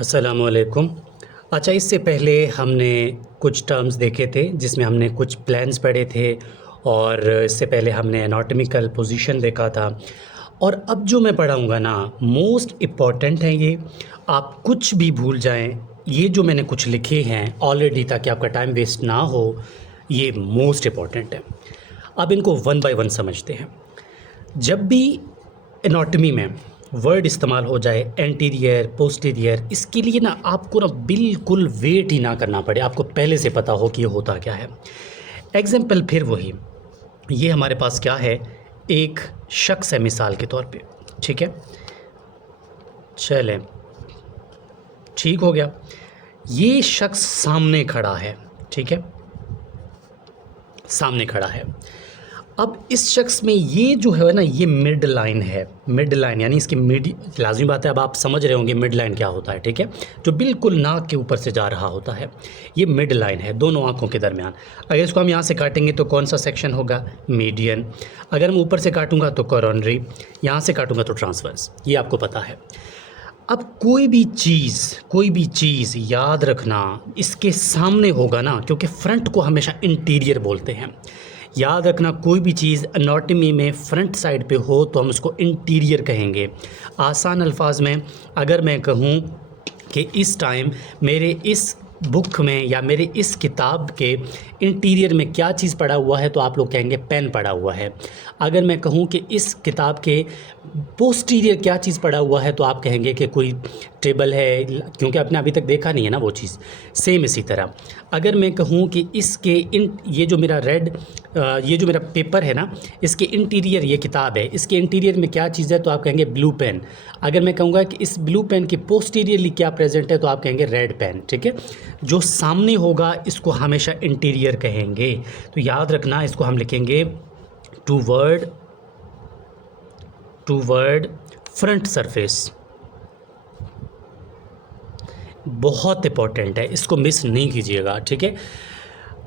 अस्सलामुअलैकुम। अच्छा, इससे पहले हमने कुछ टर्म्स देखे थे जिसमें हमने कुछ प्लान्स पढ़े थे और इससे पहले हमने एनाटॉमिकल पोजीशन देखा था। और अब जो मैं पढ़ाऊँगा ना, मोस्ट इम्पॉर्टेंट है ये। आप कुछ भी भूल जाएं, ये जो मैंने कुछ लिखे हैं ऑलरेडी, ताकि आपका टाइम वेस्ट ना हो, ये मोस्ट इम्पॉर्टेंट है। अब इनको वन बाय वन समझते हैं। जब भी एनाटॉमी में वर्ड इस्तेमाल हो जाए एंटीरियर पोस्टीरियर, इसके लिए ना आपको ना बिल्कुल वेट ही ना करना पड़े, आपको पहले से पता हो कि ये होता क्या है। एग्जाम्पल फिर वही, ये हमारे पास क्या है, एक शख्स है मिसाल के तौर पे, ठीक है। चलें, ठीक हो गया। ये शख्स सामने खड़ा है, ठीक है, सामने खड़ा है। अब इस शख्स में ये जो है ना, ये मिड लाइन है। मिड लाइन यानी इसकी मिड, लाजमी बात है, अब आप समझ रहे होंगे मिड लाइन क्या होता है, ठीक है, जो बिल्कुल नाक के ऊपर से जा रहा होता है, ये मिड लाइन है दोनों आंखों के दरमियान। अगर इसको हम यहाँ से काटेंगे तो कौन सा सेक्शन होगा, मीडियन। अगर मैं ऊपर से काटूंगा तो कोरोनरी, यहाँ से काटूंगा तो ट्रांसवर्स, ये आपको पता है। अब कोई भी चीज़ याद रखना इसके सामने होगा ना, क्योंकि फ्रंट को हमेशा इंटीरियर बोलते हैं। याद रखना, कोई भी चीज़ एनाटॉमी में फ्रंट साइड पे हो तो हम उसको इंटीरियर कहेंगे। आसान अल्फाज में अगर मैं कहूँ कि इस टाइम मेरे इस बुक में या मेरे इस किताब के इंटीरियर में क्या चीज़ पड़ा हुआ है, तो आप लोग कहेंगे पेन पड़ा हुआ है। अगर मैं कहूँ कि इस किताब के पोस्टीरियर क्या चीज़ पड़ा हुआ है, तो आप कहेंगे कि कोई टेबल है, क्योंकि आपने अभी तक देखा नहीं है ना वो चीज़। सेम इसी तरह अगर मैं कहूँ कि इसके ये जो मेरा ये जो मेरा पेपर है ना, इसके इंटीरियर, ये किताब है, इसके इंटीरियर में क्या चीज़ है, तो आप कहेंगे ब्लू पेन। अगर मैं कहूँगा कि इस ब्लू पेन के पोस्टीरियरली क्या प्रेजेंट है, तो आप कहेंगे रेड पेन, ठीक है। जो सामने होगा इसको हमेशा इंटीरियर कहेंगे। तो याद रखना, इसको हम लिखेंगे टूवर्ड फ्रंट सरफेस। बहुत इंपॉर्टेंट है, इसको मिस नहीं कीजिएगा, ठीक है।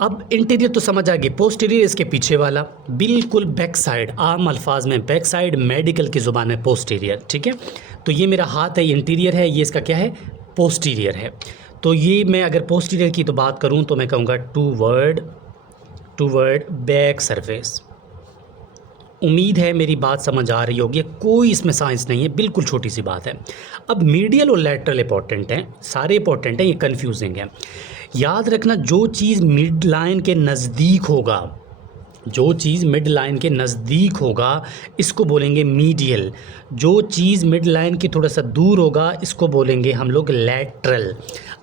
अब इंटीरियर तो समझ आ गई, पोस्टीरियर इसके पीछे वाला, बिल्कुल बैक साइड, आम अल्फाज में बैक साइड, मेडिकल की ज़ुबान में पोस्टीरियर, ठीक है। तो ये मेरा हाथ है, इंटीरियर है, ये इसका क्या है, पोस्टीरियर है। तो ये मैं अगर पोस्टीरियर की तो बात करूं तो मैं कहूँगा टूवर्ड बैक सरफेस। उम्मीद है मेरी बात समझ आ रही होगी, कोई इसमें साइंस नहीं है, बिल्कुल छोटी सी बात है। अब मीडियल और लैटरल इंपॉर्टेंट हैं, सारे इंपॉर्टेंट हैं, ये कन्फ्यूजिंग है। याद रखना, जो चीज़ मिड लाइन के नज़दीक होगा, जो चीज़ मिड लाइन के नज़दीक होगा इसको बोलेंगे मीडियल। जो चीज़ मिड लाइन के थोड़ा सा दूर होगा इसको बोलेंगे हम लोग लैटरल।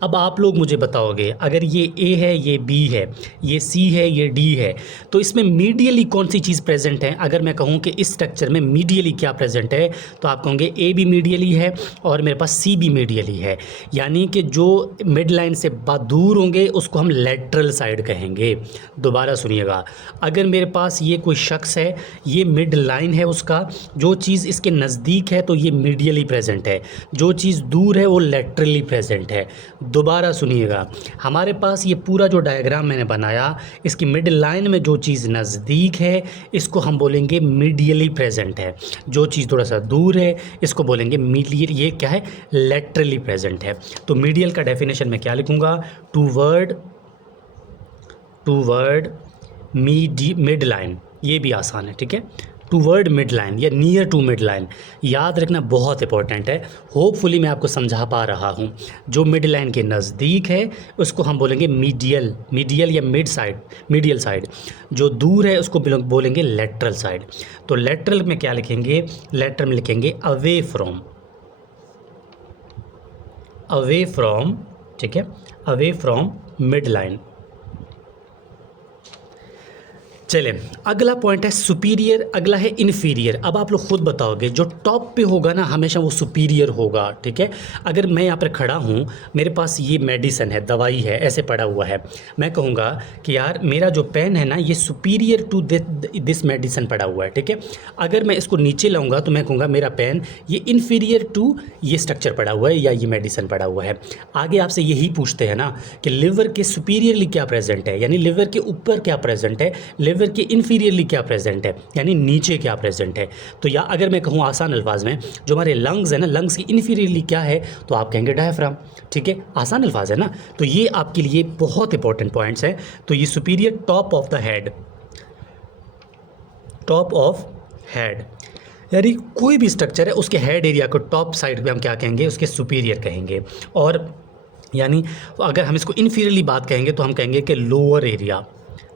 अब आप लोग मुझे बताओगे, अगर ये ए है, ये बी है, ये सी है, ये डी है, तो इसमें मीडियली कौन सी चीज़ प्रेजेंट है। अगर मैं कहूँ कि इस स्ट्रक्चर में मीडियली क्या प्रेजेंट है, तो आप कहोगे ए भी मीडियली है और मेरे पास सी भी मीडियली है। यानी कि जो मिड लाइन से दूर होंगे उसको हम लैटरल साइड कहेंगे। दोबारा सुनिएगा, अगर मेरे पास ये कोई शख्स है, ये मिड लाइन है उसका, जो चीज़ इसके नज़दीक है तो ये मीडियली प्रेजेंट है, जो चीज़ दूर है वो लैटरली प्रेजेंट है। दोबारा सुनिएगा, हमारे पास ये पूरा जो डायग्राम मैंने बनाया, इसकी मिड लाइन में जो चीज़ नज़दीक है इसको हम बोलेंगे मीडियली प्रेजेंट है, जो चीज़ थोड़ा सा दूर है इसको बोलेंगे मीडियल, ये क्या है, लैटरली प्रेजेंट है। तो मीडियल का डेफिनेशन मैं क्या लिखूँगा, टूवर्ड मिड लाइन, ये भी आसान है, ठीक है। टूवर्ड मिड लाइन या नियर टू मिड लाइन, याद रखना बहुत इंपॉर्टेंट है। होपफुली मैं आपको समझा पा रहा हूँ। जो मिड लाइन के नज़दीक है उसको हम बोलेंगे मीडियल या मीडियल साइड। जो दूर है उसको बोलेंगे लेटरल साइड। तो लेटरल में क्या लिखेंगे, लेटरल में लिखेंगे अवे फ्रॉम, ठीक है, अवे फ्रॉम मिड लाइन। चलें, अगला पॉइंट है सुपीरियर, अगला है इन्फीरियर। अब आप लोग खुद बताओगे, जो टॉप पे होगा ना हमेशा वो सुपीरियर होगा, ठीक है। अगर मैं यहाँ पर खड़ा हूँ, मेरे पास ये मेडिसिन है, दवाई है, ऐसे पड़ा हुआ है, मैं कहूँगा कि यार मेरा जो पेन है ना ये सुपीरियर टू दिस मेडिसिन पड़ा हुआ है, ठीक है। अगर मैं इसको नीचे लाऊंगा तो मैं कहूँगा मेरा पेन ये इन्फीरियर टू ये स्ट्रक्चर पड़ा हुआ है या ये मेडिसिन पड़ा हुआ है। आगे आपसे यही पूछते हैं ना कि लिवर के सुपीरियरली क्या प्रेजेंट है, यानी लिवर के ऊपर क्या प्रेजेंट है। लिवर एल्वियर के इन्फीरियरली क्या प्रेजेंट है, यानी नीचे क्या प्रेजेंट है। तो या अगर मैं कहूँ आसान अल्फाज में, जो हमारे लंग्स है ना, लंग्स की इन्फीरियरली क्या है, तो आप कहेंगे डायफ्राम। ठीक है, आसान अल्फाज है ना। तो ये आपके लिए बहुत इंपॉर्टेंट पॉइंट्स हैं। तो ये superior top of the head, top of head, यानी कोई भी स्ट्रक्चर है उसके हेड एरिया को टॉप साइड पे हम क्या कहेंगे, उसके सुपीरियर कहेंगे। और यानी अगर हम इसको इन्फीरियरली बात कहेंगे तो हम कहेंगे कि lower area,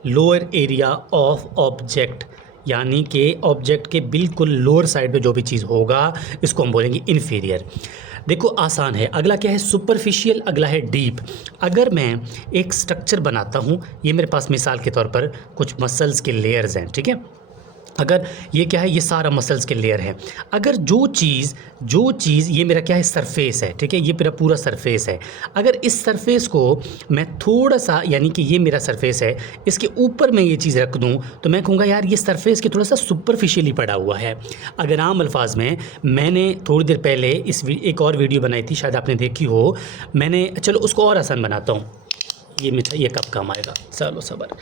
lower area of object, यानी कि ऑब्जेक्ट के बिल्कुल लोअर साइड पे जो भी चीज़ होगा इसको हम बोलेंगे इन्फीरियर। देखो आसान है। अगला क्या है, सुपरफिशियल, अगला है डीप। अगर मैं एक स्ट्रक्चर बनाता हूँ, ये मेरे पास मिसाल के तौर पर कुछ मसल्स के लेयर्स हैं, ठीक है। अगर ये क्या है, ये सारा मसल्स के लेयर है। अगर जो चीज़ ये मेरा क्या है, सरफेस है, ठीक है, ये मेरा पूरा सरफेस है। अगर इस सरफेस को मैं थोड़ा सा, यानी कि ये मेरा सरफेस है, इसके ऊपर मैं ये चीज़ रख दूं तो मैं कहूँगा यार ये सरफेस के थोड़ा सा सुपरफिशियली पड़ा हुआ है। अगर आम अल्फाज में, मैंने थोड़ी देर पहले एक और वीडियो बनाई थी, शायद आपने देखी हो। मैंने, चलो उसको और आसान बनाता हूँ। ये कब काम आएगा, चलो सबर।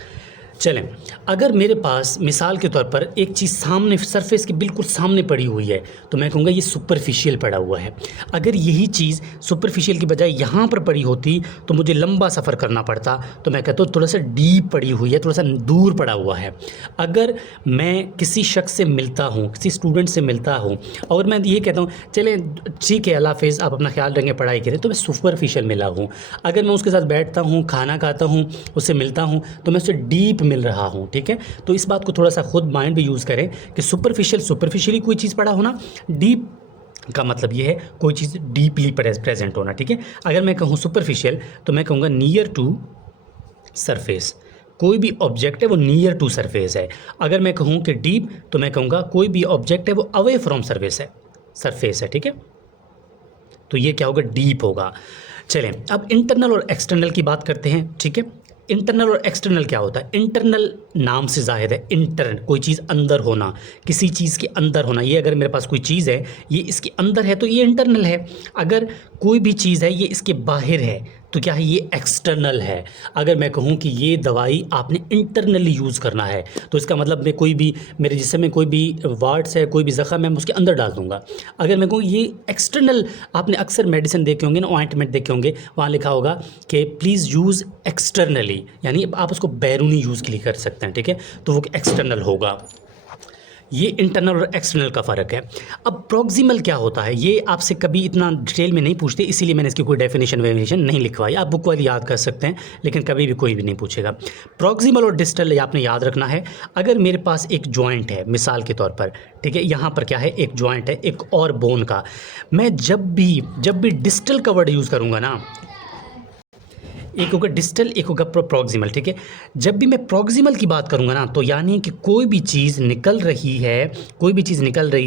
चलें, अगर मेरे पास मिसाल के तौर पर एक चीज़ सामने, सरफेस के बिल्कुल सामने पड़ी हुई है, तो मैं कहूँगा ये सुपरफिशियल पड़ा हुआ है। अगर यही चीज़ सुपरफिशियल की बजाय यहाँ पर पड़ी होती तो मुझे लंबा सफ़र करना पड़ता, तो मैं कहता हूँ थोड़ा सा डीप पड़ी हुई है, थोड़ा सा दूर पड़ा हुआ है। अगर मैं किसी शख्स से मिलता हूँ, किसी स्टूडेंट से मिलता हूँ और मैं ये कहता हूँ चलें ठीक है अल्लाह हाफ़िज़, आप अपना ख्याल रखें, पढ़ाई करें, तो मैं सुपरफिशियल मिला हूँ। अगर मैं उसके साथ बैठता हूँ, खाना खाता हूँ, उससे मिलता हूँ, तो मैं उससे डीप मिल रहा हूँ। ठीक है, तो इस बात को थोड़ा सा खुद माइंड में यूज़ करें कि सुपरफिशियली कोई चीज़ पड़ा होना, डीप का मतलब ये है कोई चीज़ डीपली प्रेजेंट होना। ठीक है, अगर मैं कहूँ सुपरफिशियल तो मैं कहूँगा नियर टू सरफेस, कोई भी ऑब्जेक्ट है वो नियर टू सरफेस है। अगर मैं कहूँ कि डीप तो मैं कहूँगा कोई भी ऑब्जेक्ट है वो अवे फ्रॉम सरफेस है। ठीक है, तो ये क्या होगा, डीप होगा। चलें, अब इंटरनल और एक्सटर्नल की बात करते हैं। ठीक है, इंटरनल और एक्सटर्नल क्या होता है। इंटरनल नाम से जाहिर है, इंटर्न कोई चीज़ अंदर होना, किसी चीज़ के अंदर होना। ये अगर मेरे पास कोई चीज़ है, ये इसके अंदर है तो ये इंटरनल है। अगर कोई भी चीज़ है ये इसके बाहर है तो क्या है, ये एक्सटर्नल है। अगर मैं कहूँ कि ये दवाई आपने इंटरनली यूज़ करना है तो इसका मतलब मैं कोई भी, मेरे जिस्म में कोई भी वार्ड्स है, कोई भी ज़ख़म है, मैं उसके अंदर डाल दूँगा। अगर मैं कहूँ ये एक्सटर्नल, आपने अक्सर मेडिसिन देखे होंगे ना, ऑइंटमेंट देखे होंगे, वहाँ लिखा होगा कि प्लीज़ यूज़ एक्सटर्नली, यानी आप उसको बैरूनी यूज़ के लिए कर सकते हैं। ठीक है, तो वो एक्सटर्नल होगा। ये इंटरनल और एक्सटर्नल का फ़र्क है। अब प्रॉक्सिमल क्या होता है, ये आपसे कभी इतना डिटेल में नहीं पूछते, इसीलिए मैंने इसकी कोई डेफिनेशन नहीं लिखवाई। आप बुक वाली याद कर सकते हैं, लेकिन कभी भी कोई भी नहीं पूछेगा। प्रॉक्सिमल और डिस्टल ये आपने याद रखना है। अगर मेरे पास एक जॉइंट है मिसाल के तौर पर, ठीक है, यहाँ पर क्या है, एक जॉइंट है एक और बोन का, मैं जब भी डिस्टल का वर्ड यूज़ करूँगा ना, एक होगा डिस्टल, एक होगा प्रॉक्सिमल। ठीक है, जब भी मैं प्रॉक्सिमल की बात करूंगा ना, तो यानी कि कोई भी चीज़ निकल रही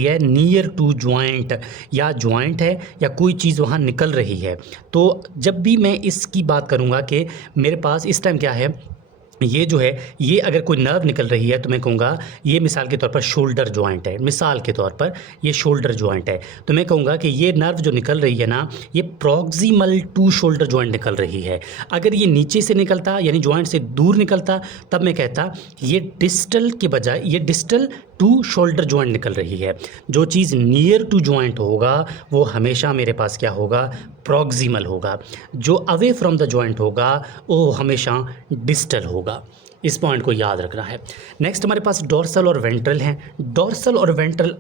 है नियर टू जॉइंट, या जॉइंट है या कोई चीज़ वहाँ निकल रही है, तो जब भी मैं इसकी बात करूंगा कि मेरे पास इस टाइम क्या है, ये जो है, ये अगर कोई नर्व निकल रही है तो मैं कहूँगा ये मिसाल के तौर पर शोल्डर जॉइंट है, मिसाल के तौर पर ये शोल्डर जॉइंट है, तो मैं कहूँगा कि ये नर्व जो निकल रही है ना, ये प्रॉक्सिमल टू शोल्डर जॉइंट निकल रही है। अगर ये नीचे से निकलता, यानी जॉइंट से दूर निकलता, तब मैं कहता ये डिस्टल के बजाय ये डिस्टल टू शोल्डर जॉइंट निकल रही है। जो चीज़ नियर टू जॉइंट होगा वो हमेशा मेरे पास क्या होगा, प्रॉक्सिमल होगा। जो अवे फ्रॉम द जॉइंट होगा वो हमेशा डिस्टल होगा। इस पॉइंट को याद रखना है। नेक्स्ट हमारे पास डोर्सल और वेंट्रल हैं। डोर्सल और वेंट्रल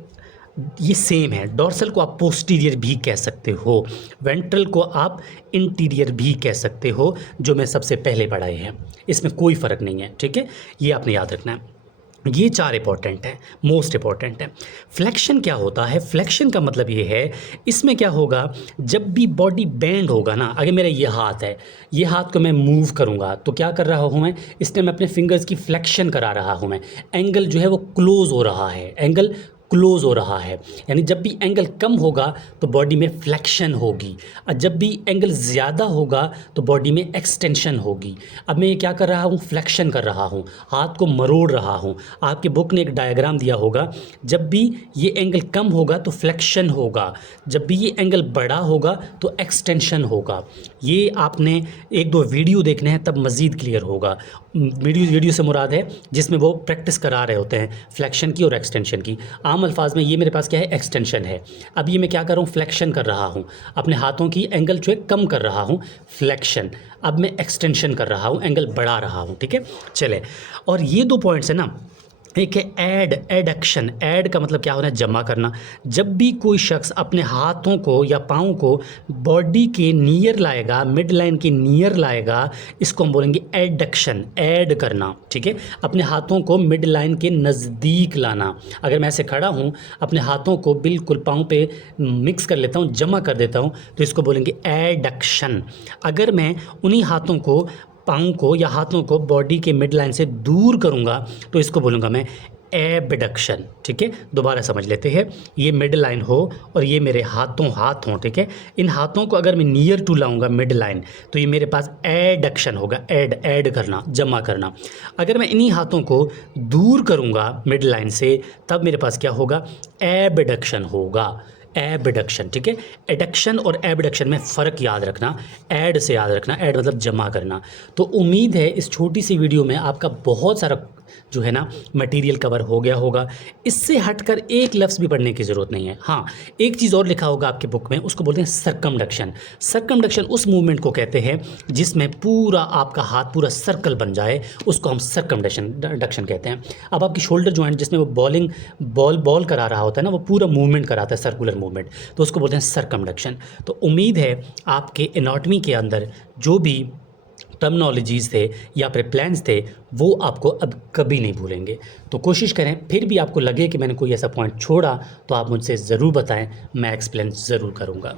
ये सेम है। डोर्सल को आप पोस्टीरियर भी कह सकते हो, वेंट्रल को आप इंटीरियर भी कह सकते हो, जो मैं सबसे पहले पढ़ाए हैं, इसमें कोई फ़र्क नहीं है। ठीक है, ये आपने याद रखना है। ये चार इंपॉर्टेंट है, मोस्ट इंपॉर्टेंट है। फ्लेक्शन क्या होता है, फ्लेक्शन का मतलब ये है, इसमें क्या होगा, जब भी बॉडी बेंड होगा ना, अगर मेरा ये हाथ है, ये हाथ को मैं मूव करूँगा तो क्या कर रहा हूँ मैं, इसमें मैं अपने फिंगर्स की फ्लेक्शन करा रहा हूँ, मैं एंगल जो है वो क्लोज़ हो रहा है, एंगल क्लोज हो रहा है, यानी जब भी एंगल कम होगा तो बॉडी में फ्लेक्शन होगी, और जब भी एंगल ज़्यादा होगा तो बॉडी में एक्सटेंशन होगी। अब मैं ये क्या कर रहा हूँ, फ्लेक्शन कर रहा हूँ, हाथ को मरोड़ रहा हूँ। आपके बुक ने एक डायग्राम दिया होगा, जब भी ये एंगल कम होगा तो फ्लेक्शन होगा, जब भी ये एंगल बड़ा होगा तो एक्सटेंशन होगा। ये आपने एक दो वीडियो देखने हैं तब मज़ीद क्लियर होगा। वीडियो से मुराद है जिसमें वो प्रैक्टिस करा रहे होते हैं फ्लेक्शन की और एक्सटेंशन की। आम अल्फाज में ये मेरे पास क्या है, एक्सटेंशन है। अब ये मैं क्या कर रहा हूँ, फ्लेक्शन कर रहा हूँ, अपने हाथों की एंगल जो है कम कर रहा हूँ, फ्लेक्शन। अब मैं एक्सटेंशन कर रहा हूँ, एंगल बढ़ा रहा हूँ, ठीक है। चले, और ये दो पॉइंट्स है ना, एक है एडक्शन। ऐड का मतलब क्या होना है, जमा करना। जब भी कोई शख्स अपने हाथों को या पाँव को बॉडी के नियर लाएगा, मिड लाइन के नियर लाएगा, इसको हम बोलेंगे एडक्शन, ऐड करना, ठीक है। अपने हाथों को मिड लाइन के नज़दीक लाना। अगर मैं ऐसे खड़ा हूँ, अपने हाथों को बिल्कुल पाँव पे मिक्स कर लेता हूँ, जमा कर देता हूँ, तो इसको बोलेंगे एडक्शन। अगर मैं उन्हीं हाथों को, पाँव को या हाथों को बॉडी के मिड लाइन से दूर करूँगा तो इसको बोलूँगा मैं एबडक्शन, ठीक है। दोबारा समझ लेते हैं, ये मिड लाइन हो और ये मेरे हाथ हों, ठीक है। इन हाथों को अगर मैं नियर टू लाऊंगा मिड लाइन तो ये मेरे पास एडक्शन होगा, ऐड करना, जमा करना। अगर मैं इन्हीं हाथों को दूर करूँगा मिड लाइन से तब मेरे पास क्या होगा, एबडक्शन होगा, एबडक्शन, ठीक है। एडक्शन और एबडक्शन में फ़र्क याद रखना, ऐड से याद रखना, ऐड मतलब जमा करना। तो उम्मीद है इस छोटी सी वीडियो में आपका बहुत सारा जो है ना मटेरियल कवर हो गया होगा। इससे हटकर एक लफ्ज़ भी पढ़ने की ज़रूरत नहीं है। हाँ, एक चीज़ और लिखा होगा आपके बुक में, उसको बोलते हैं सरकमडक्शन। सरकमडक्शन उस मूवमेंट को कहते हैं जिसमें पूरा आपका हाथ पूरा सर्कल बन जाए, उसको हम सरकमडक्शन कहते हैं। अब आपकी शोल्डर जॉइंट जिसमें वो बॉल करा रहा होता है ना, वो पूरा मूवमेंट कराता है, सर्कुलर मूवमेंट, तो उसको बोलते हैं सरकमडक्शन। तो उम्मीद है आपके एनाटॉमी के अंदर जो भी टर्मिनोलॉजीज़ थे या फिर प्लान्स थे वो आपको अब कभी नहीं भूलेंगे। तो कोशिश करें, फिर भी आपको लगे कि मैंने कोई ऐसा पॉइंट छोड़ा तो आप मुझसे ज़रूर बताएं, मैं एक्सप्लेन ज़रूर करूँगा।